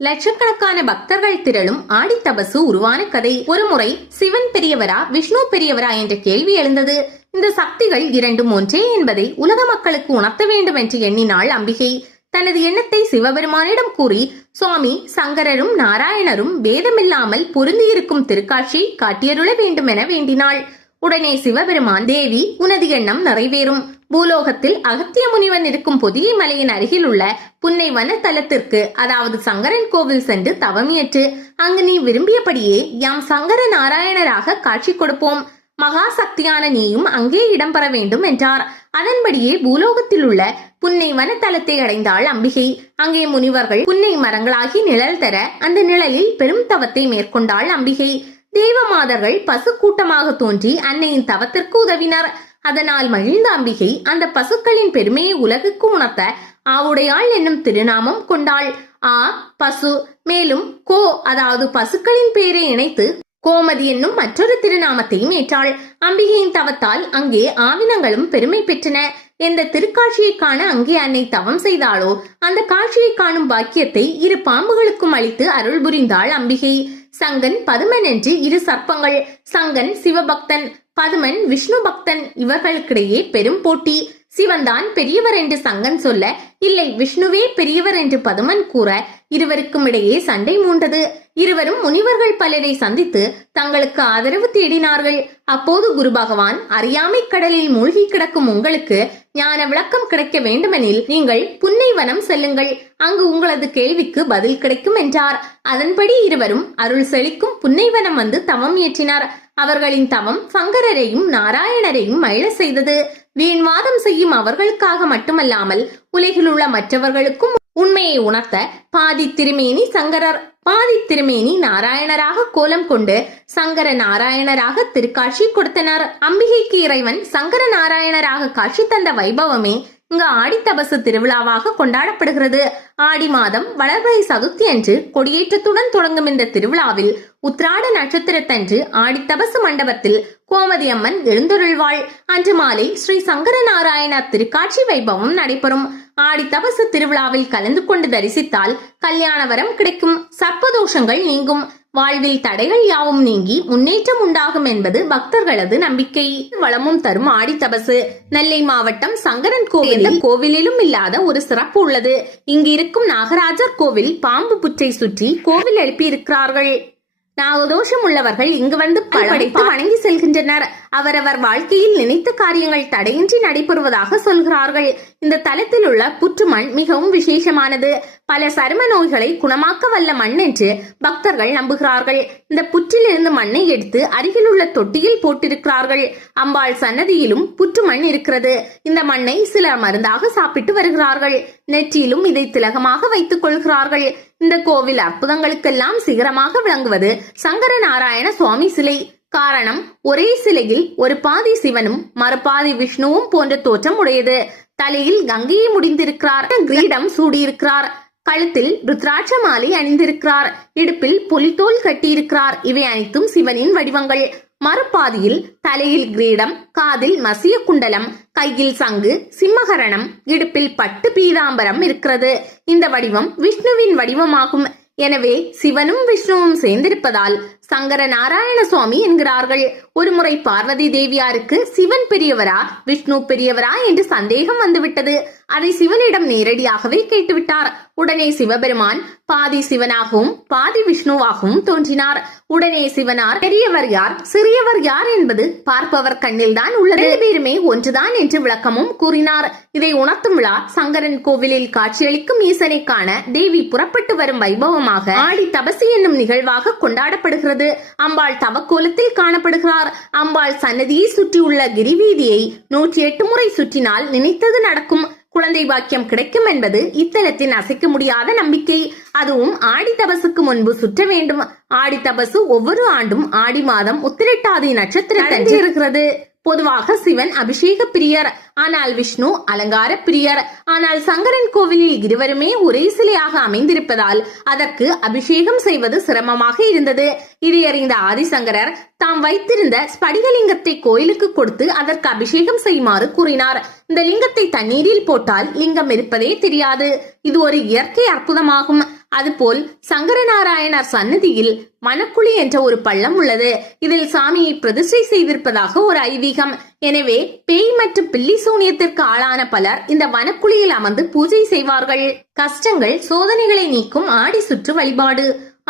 லட்சக்கணக்கான பக்தர்கள் திரளும் ஆடித்தபசு உருவான கதை. ஒருமுறை சிவன் பெரியவரா விஷ்ணு பெரியவரா என்ற கேள்வி எழுந்தது. இந்த சக்திகள் இரண்டும் ஒன்றே என்பதை உலக மக்களுக்கு உணர்த்த வேண்டும் என்று எண்ணினாள் அம்பிகை. தனது எண்ணத்தை சிவபெருமானிடம் கூறி சுவாமி சங்கரரும் நாராயணரும் பேதமில்லாமல் பொருந்தியிருக்கும் திருக்காட்சியை காட்டியருள வேண்டும் என வேண்டினாள். உடனே சிவபெருமான், தேவி, உனது எண்ணம் நிறைவேறும். பூலோகத்தில் அகத்திய முனிவன் இருக்கும் பொதிகை மலையின் அருகில் உள்ள புன்னை வன தலத்திற்கு, அதாவது சங்கரன் கோவில் சென்று தவமியற்று அங்கு நீ விரும்பியபடியே யாம் சங்கர நாராயணராக காட்சி கொடுப்போம். மகா சக்தியான நீயும் அங்கே இடம்பெற வேண்டும் என்றார். அதன்படியே பூலோகத்தில் உள்ள புன்னை வன தலத்தை அடைந்தாள் அம்பிகை. அங்கே முனிவர்கள் புன்னை மரங்களாகி நிழல் தர அந்த நிழலில் பெரும் தவத்தை மேற்கொண்டாள் அம்பிகை. தேவமாதர்கள் பசு கூட்டமாக தோன்றி அன்னையின் தவத்திற்கு உதவினர். அதனால் மகிழ்ந்த அம்பிகை அந்த பசுக்களின் பெருமையை உலகுக்கு உணர்த்த ஆவுடையாள் என்னும் திருநாமம் கொண்டாள். ஆ பசு, மேலும் கோ, அதாவது பசுக்களின் பெயரை இணைத்து கோமதி என்னும் மற்றொரு திருநாமத்தையும் ஏற்றாள். அம்பிகையின் தவத்தால் அங்கே ஆவினங்களும் பெருமை பெற்றன. எந்த திருக்காட்சியை காண அங்கே அன்னை தவம் செய்தாளோ அந்த காட்சியை காணும் பாக்கியத்தை இரு பாம்புகளுக்கும் அளித்து அருள் புரிந்தாள் அம்பிகை. சங்கன், பதுமன் என்று இரு சர்ப்பங்கள். சங்கன் சிவபக்தன், பதுமன் விஷ்ணு பக்தன். இவர்களுக்கிடையே பெரும் போட்டி. சிவன்தான் பெரியவர் என்று சங்கன் சொல்ல, இல்லை விஷ்ணுவே பெரியவர் என்று பதுமன் கூற, இருவருக்கும் இடையே சண்டை மூண்டது. இருவரும் முனிவர்கள் பலரை சந்தித்து தங்களுக்கு ஆதரவு தேடினார்கள். அப்போது குரு பகவான், அறியாமை கடலில் மூழ்கி கிடக்கும் உங்களுக்கு ஞான விளக்கம் கிடைக்க வேண்டுமெனில் நீங்கள் புன்னை வனம் செல்லுங்கள், அங்கு உங்களது கேள்விக்கு பதில் கிடைக்கும் என்றார். அதன்படி இருவரும் அருள் செழிக்கும் புன்னை வனம் வந்து தவம் ஏற்றினார். அவர்களின் தவம் சங்கரரையும் நாராயணரையும் மயிழ செய்தது. வீண்வாதம் செய்யும் அவர்களுக்காக மட்டுமல்லாமல் உலகில் உள்ள மற்றவர்களுக்கும் உண்மையை உணர்த்த பாதி திருமேனி சங்கரர், பாதி திருமேனி நாராயணராக கோலம் கொண்டு சங்கர நாராயணராக திருக்காட்சி கொடுத்தனர். அம்பிகைக்கு இறைவன் சங்கர நாராயணராக காட்சி தந்த வைபவமே இங்கு ஆடித்தபசு திருவிழாவாக கொண்டாடப்படுகிறது. ஆடி மாதம் வளர்பிறை சதுர்த்தி அன்று கொடியேற்றத்துடன் தொடங்கும் இந்த திருவிழாவில் உத்திராட நட்சத்திரத்தன்று ஆடித்தபசு மண்டபத்தில் கோமதி அம்மன் எழுந்தருள்வாள். அன்று மாலை ஸ்ரீ சங்கர நாராயணர் திருக்காட்சி வைபவம் நடைபெறும். ஆடித்தபசு திருவிழாவில் கலந்து கொண்டு தரிசித்தால் கல்யாண வரம் கிடைக்கும், சர்ப்பதோஷங்கள் நீங்கும், வாழ்வில் தடைகள் யாவும் நீங்கி முன்னேற்றம் உண்டாகும் என்பது பக்தர்களது நம்பிக்கை. வளமும் தரும் ஆடித்தபசு. நெல்லை மாவட்டம் சங்கரன் கோவிலிலும் இல்லாத ஒரு சிறப்பு உள்ளது. இங்கு இருக்கும் நாகராஜர் கோவில் பாம்பு புற்றை சுற்றி கோவில் எழுப்பி இருக்கிறார்கள். நாகதோஷம் உள்ளவர்கள் இங்கு வந்து படைத்து வணங்கி செல்கின்றனர். அவரவர் வாழ்க்கையில் நினைத்த காரியங்கள் தடையின்றி நடைபெறுவதாக சொல்கிறார்கள். இந்த தலத்தில் உள்ள புற்றுமண் மிகவும் விசேஷமானது. பல சரும நோய்களை குணமாக்க வல்ல மண் என்று பக்தர்கள் நம்புகிறார்கள். இந்த புற்றிலிருந்து மண்ணை எடுத்து அருகில் உள்ள தொட்டியில் போட்டிருக்கிறார்கள். அம்பாள் சன்னதியிலும் புற்றுமண் இருக்கிறது. இந்த மண்ணை சிலர் மருந்தாக சாப்பிட்டு வருகிறார்கள். நெற்றியிலும் இதை திலகமாக வைத்துக் கொள்கிறார்கள். இந்த கோவில் அற்புதங்களுக்கெல்லாம் சிகரமாக விளங்குவது சங்கர நாராயண சுவாமி சிலை. காரணம், ஒரே சிலையில் ஒரு பாதி சிவனும் மறுபாதி விஷ்ணுவும் போன்ற தோற்றம் உடையது. தலையில் கங்கையை முடிந்திருக்கிறார், கிரீடம் சூடியிருக்கிறார், கழுத்தில் ருத்ராட்ச மாலை அணிந்திருக்கிறார், இடுப்பில் புலித்தோல் கட்டியிருக்கிறார். இவை அனைத்தும் சிவனின் வடிவங்கள். மறுபாதியில் தலையில் கிரீடம், காதில் மசிய குண்டலம், கையில் சங்கு, சிம்மகரணம், இடுப்பில் பட்டு பீதாம்பரம் இருக்கிறது. இந்த வடிவம் விஷ்ணுவின் வடிவமாகும். எனவே சிவனும் விஷ்ணுவும் சேர்ந்திருப்பதால் சங்கர நாராயண சுவாமி என்கிறார்கள். ஒருமுறை பார்வதி தேவியாருக்கு சிவன் பெரியவரா விஷ்ணு பெரியவரா என்று சந்தேகம் வந்துவிட்டது. அதை சிவனிடம் நேரடியாகவே கேட்டுவிட்டார். உடனே சிவபெருமான் பாதி சிவனாகவும் பாதி விஷ்ணுவாகவும் தோன்றினார். உடனே சிவனார், பெரியவர் யார் சிறியவர் யார் என்பது பார்ப்பவர் கண்ணில் தான் உள்ளது, பேருமே ஒன்றுதான் என்று விளக்கமும் கூறினார். இதை உணர்த்தும் விழா சங்கரன் கோவிலில் காட்சியளிக்கும் ஈசனை காண தேவி புறப்பட்டு வரும் வைபவமாக ஆடி தபசு என்னும் நிகழ்வாக கொண்டாடப்படுகிறது. அம்பாள் தவக்கோலத்தில் காணப்படுகிறார். அம்பாள் சன்னதியை சுற்றியுள்ள கிரிவீதியை 108 முறை சுற்றினால் நினைத்தது நடக்கும், குழந்தை பாக்கியம் கிடைக்கும் என்பது இத்தலத்தின் அசைக்க முடியாத நம்பிக்கை. அதுவும் ஆடி தபசுக்கு முன்பு சுற்ற வேண்டும். ஆடி தபசு ஒவ்வொரு ஆண்டும் ஆடி மாதம் உத்திரட்டாதி நட்சத்திரத்தன்று இருக்கிறது. பொதுவாக சிவன் அபிஷேக பிரியர், ஆனால் விஷ்ணு அலங்கார பிரியர். ஆனால் சங்கரன் கோவிலில் இருவருமே ஒரே சிலையாக அமைந்திருப்பதால் அதற்கு அபிஷேகம் செய்வது சிரமமாக இருந்தது. இதை அறிந்த ஆதிசங்கரர் தாம் வைத்திருந்த ஸ்படிகலிங்கத்தை கோயிலுக்கு கொடுத்து அதற்கு அபிஷேகம் செய்யுமாறு கூறினார். இந்த லிங்கத்தை தண்ணீரில் போட்டால் லிங்கம் இருப்பதே தெரியாது. இது ஒரு இயற்கை அற்புதமாகும். அதுபோல் சங்கரநாராயணர் சன்னதியில் மணக்குழி என்ற ஒரு பள்ளம் உள்ளது. இதில் சாமியை பிரதிஷ்டை செய்திருப்பதாக ஒரு ஐதீகம். எனவே பேய் மற்றும் பில்லி சூனியத்திற்கு ஆளான பலர் இந்த வனக்குழியில் அமர்ந்து பூஜை செய்வார்கள். கஷ்டங்கள் சோதனைகளை நீக்கும் ஆடி சுற்று வழிபாடு.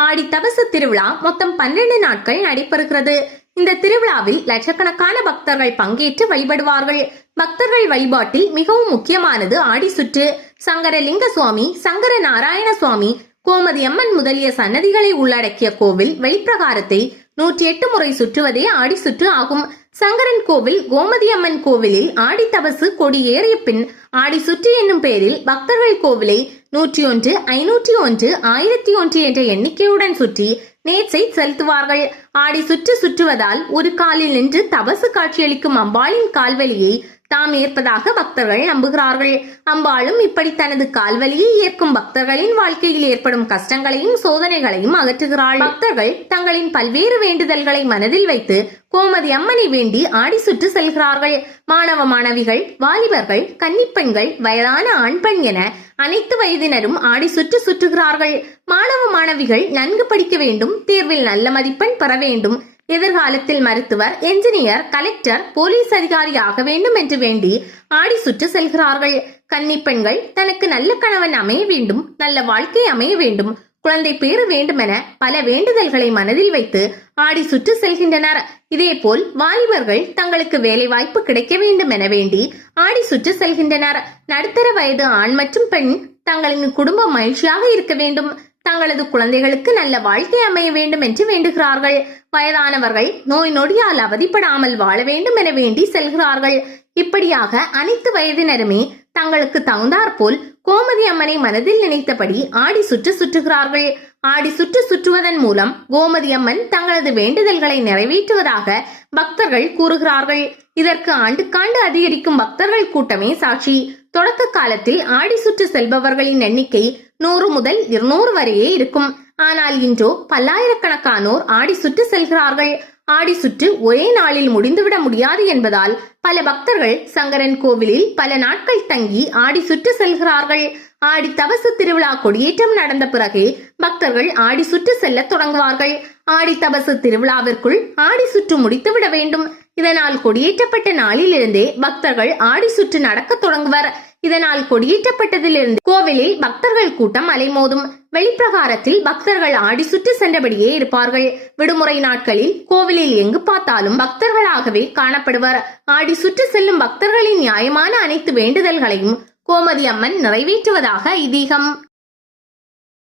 ஆடி தபசு திருவிழா மொத்தம் 12 நாட்கள் நடைபெறுகிறது. இந்த திருவிழாவில் லட்சக்கணக்கான பக்தர்கள் பங்கேற்று வழிபடுவார்கள். பக்தர்கள் வழிபாட்டில் மிகவும் முக்கியமானது ஆடி சுற்று. சங்கரலிங்க சுவாமி, சங்கர நாராயண சுவாமி, கோமதி அம்மன் முதலிய சன்னதிகளை உள்ளடக்கிய கோவில் வெளிப்பிரகாரத்தை 108 முறை சுற்றுவதே ஆடி சுற்று ஆகும். சங்கரன் கோவில், கோமதி அம்மன் கோவிலில் ஆடி தபசு கொடி ஏறிய பின் ஆடி சுற்று என்னும் பெயரில் பக்தர்கள் கோவிலை 101, 501, 1001 என்ற எண்ணிக்கையுடன் சுற்றி நேர்ச்சை செலுத்துவார்கள். ஆடி சுற்று சுற்றுவதால் ஒரு காலில் நின்று தபசு காட்சியளிக்கும் அம்பாளின் கால்வலியை தாம் ஏற்பதாக பக்தர்கள் நம்புகிறார்கள். அம்பாளும் இப்படி தனது கால்வலியை ஏற்கும் பக்தர்களின் வாழ்க்கையில் ஏற்படும் கஷ்டங்களையும் சோதனைகளையும் அகற்றுகிறாள். பக்தர்கள் தங்களின் பல்வேறு வேண்டுதல்களை மனதில் வைத்து கோமதி அம்மனை வேண்டி ஆடி சுற்று செல்கிறார்கள். மாணவ மாணவிகள், வாலிபர்கள், கன்னிப்பெண்கள், வயதான ஆண் பெண் என அனைத்து வயதினரும் ஆடி சுற்று சுற்றுகிறார்கள். மாணவ மாணவிகள் நன்கு படிக்க வேண்டும், தேர்வில் நல்ல மதிப்பெண் பெற வேண்டும், எதிர்காலத்தில் மருத்துவர், என்ஜினியர், கலெக்டர், போலீஸ் அதிகாரி ஆக வேண்டும் என்று வேண்டி ஆடி சுற்று செல்கிறார்கள். கன்னிப்பெண்கள் தனக்கு நல்ல கணவன் அமைய வேண்டும், நல்ல வாழ்க்கை அமைய வேண்டும், குழந்தை பேறு வேண்டும் என பல வேண்டுதல்களை மனதில் வைத்து ஆடி சுற்று செல்கின்றனர். இதேபோல் வாலிபர்கள் தங்களுக்கு வேலை வாய்ப்பு கிடைக்க வேண்டும் என வேண்டி ஆடி சுற்று செல்கின்றனர். நடுத்தர வயது ஆண் மற்றும் பெண் தங்களின் குடும்பம் மகிழ்ச்சியாக இருக்க வேண்டும், தங்களது குழந்தைகளுக்கு நல்ல வாழ்க்கை அமைய வேண்டும் என்று வேண்டுகிறார்கள். வயதானவர்கள் நோய் நொடியால் அவதிப்படாமல் வாழ வேண்டும் என வேண்டி செல்கிறார்கள். இப்படியாக அனைத்து வயதினருமே தங்களுக்கு தகுந்தாற்போல் கோமதி அம்மனை மனதில் நினைத்தபடி ஆடி சுற்று சுற்றுகிறார்கள். ஆடி சுற்று சுற்றுவதன் மூலம் கோமதி அம்மன் தங்களது வேண்டுதல்களை நிறைவேற்றுவதாக பக்தர்கள் கூறுகிறார்கள். இதற்கு ஆண்டுக்காண்டு அதிகரிக்கும் பக்தர்கள் கூட்டமே சாட்சி. தொடக்க காலத்தில் ஆடி சுற்று செல்பவர்களின் எண்ணிக்கை 100 முதல் 200 வரையே இருக்கும். ஆனால் இன்றோ பல்லாயிரக்கணக்கானோர் ஆடி சுற்று செல்கிறார்கள். ஆடி சுற்று ஒரே நாளில் முடிந்துவிட முடியாது என்பதால் பல பக்தர்கள் சங்கரன் கோவிலில் பல நாட்கள் தங்கி ஆடி சுற்று செல்கிறார்கள். ஆடி தபசு திருவிழா கொடியேற்றம் நடந்த பிறகே பக்தர்கள் ஆடி சுற்று செல்ல தொடங்குவார்கள். ஆடி தபசு திருவிழாவிற்குள் ஆடி சுற்று முடித்துவிட வேண்டும். இதனால் கொடியேற்றப்பட்ட நாளிலிருந்தே பக்தர்கள் ஆடி சுற்று நடக்க தொடங்குவர். இதனால் கொடியேற்றப்பட்டதிலிருந்து கோவிலில் பக்தர்கள் கூட்டம் அலைமோதும். வெளிப்பிரகாரத்தில் பக்தர்கள் ஆடி சுற்று சென்றபடியே இருப்பார்கள். விடுமுறை நாட்களில் கோவிலில் எங்கு பார்த்தாலும் பக்தர்களாகவே காணப்படுவர். ஆடி சுற்று செல்லும் பக்தர்களின் நியாயமான அனைத்து வேண்டுதல்களையும் கோமதி அம்மன் நிறைவேற்றுவதாக ஐதீகம்.